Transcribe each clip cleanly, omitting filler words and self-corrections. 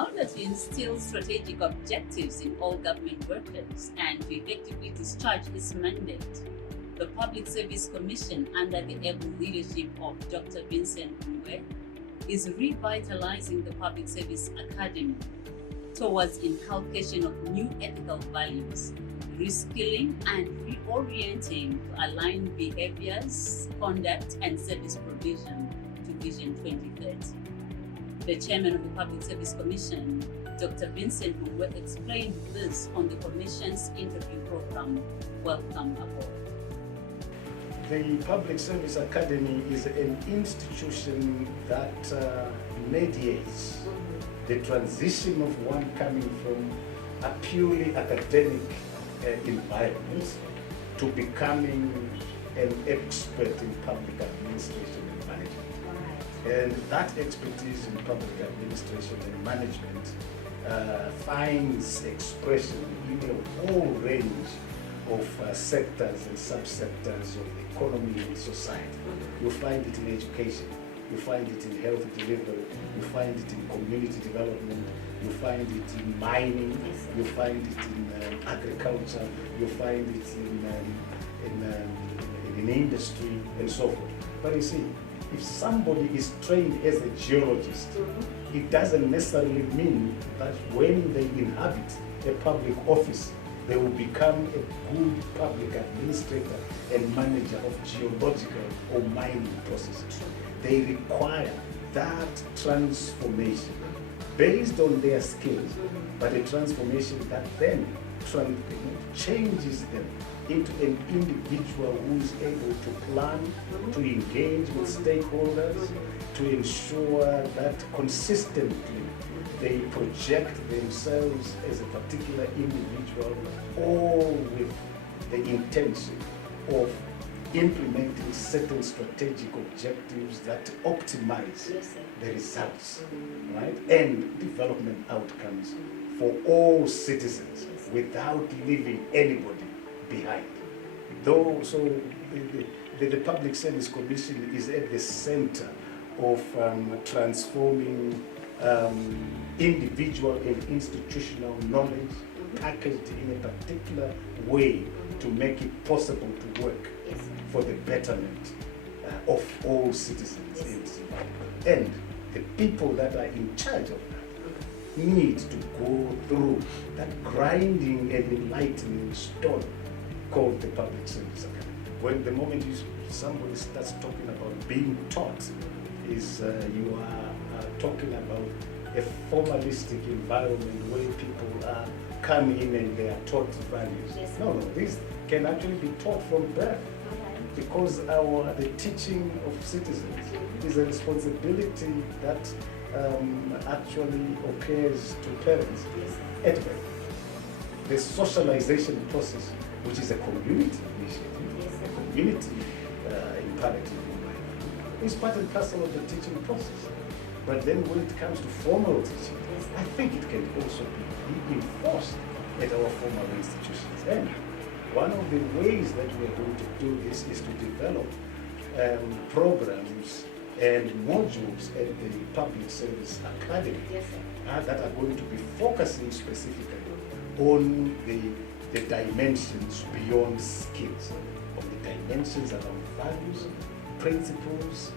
order to instill strategic objectives in all government workers and to effectively discharge its mandate, the Public Service Commission, under the able leadership of Dr. Vincent Ngwe, is revitalizing the Public Service Academy towards inculcation of new ethical values, reskilling and reorienting to align behaviors, conduct, and service provision to Vision 2030. The chairman of the Public Service Commission, Dr. Vincent Ngwe, explained this on the Commission's interview program, Welcome Aboard. The Public Service Academy is an institution that mediates the transition of one coming from a purely academic environment to becoming an expert in public administration and management. And that expertise in public administration and management finds expression in a whole range of sectors and subsectors of the economy and society. You find it in education, you find it in health delivery, you find it in community development, you find it in mining, you find it in agriculture, you find it in industry and so forth. But you see, if somebody is trained as a geologist, it doesn't necessarily mean that when they inhabit a public office, they will become a good public administrator and manager of geological or mining processes. They require that transformation based on their skills, but a transformation that then changes them into an individual who is able to plan, to engage with stakeholders, to ensure that consistently they project themselves as a particular individual, all with the intention of implementing certain strategic objectives that optimize the results, right, and development outcomes for all citizens without leaving anybody behind. So the Public Service Commission is at the center of transforming individual and institutional knowledge packaged in a particular way to make it possible to work for the betterment of all citizens in Zimbabwe. And the people that are in charge of that need to go through that grinding and enlightening stone called the Public Service Academy. When the moment somebody starts talking about being taught, you are talking about a formalistic environment where people come in and they are taught values. No, this can actually be taught from birth, because the teaching of citizens is a responsibility that actually occurs to parents at birth. The socialization process, which is a community initiative, a community imperative, is part and parcel of the teaching process. But then when it comes to formal teaching, I think it can also be enforced at our formal institutions. And one of the ways that we are going to do this is to develop programs and modules at the Public Service Academy that are going to be focusing specifically on the dimensions beyond skills, on the dimensions around values, principles,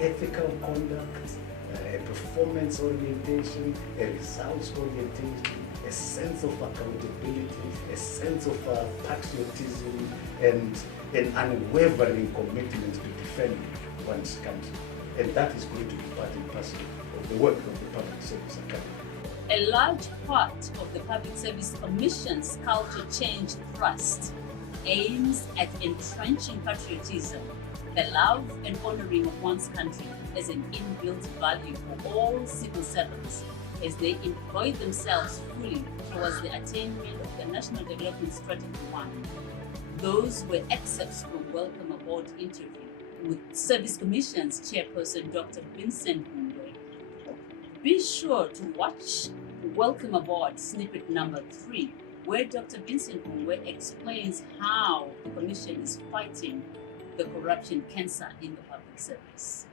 ethical conduct, a performance orientation, a results orientation, a sense of accountability, a sense of patriotism, and an unwavering commitment to defend one's country. And that is going to be part and parcel of the work of the Public Service Academy. A large part of the Public Service Commission's culture change thrust aims at entrenching patriotism, the love and honoring of one's country as an inbuilt value for all civil servants as they employ themselves fully towards the attainment of the National Development Strategy 1. Those were excerpts from Welcome Aboard interview with Service Commission's Chairperson Dr. Vincent Ngwe. Be sure to watch Welcome Aboard snippet number 3, where Dr. Vincent Ngwe explains how the Commission is fighting the corruption cancer in the public service.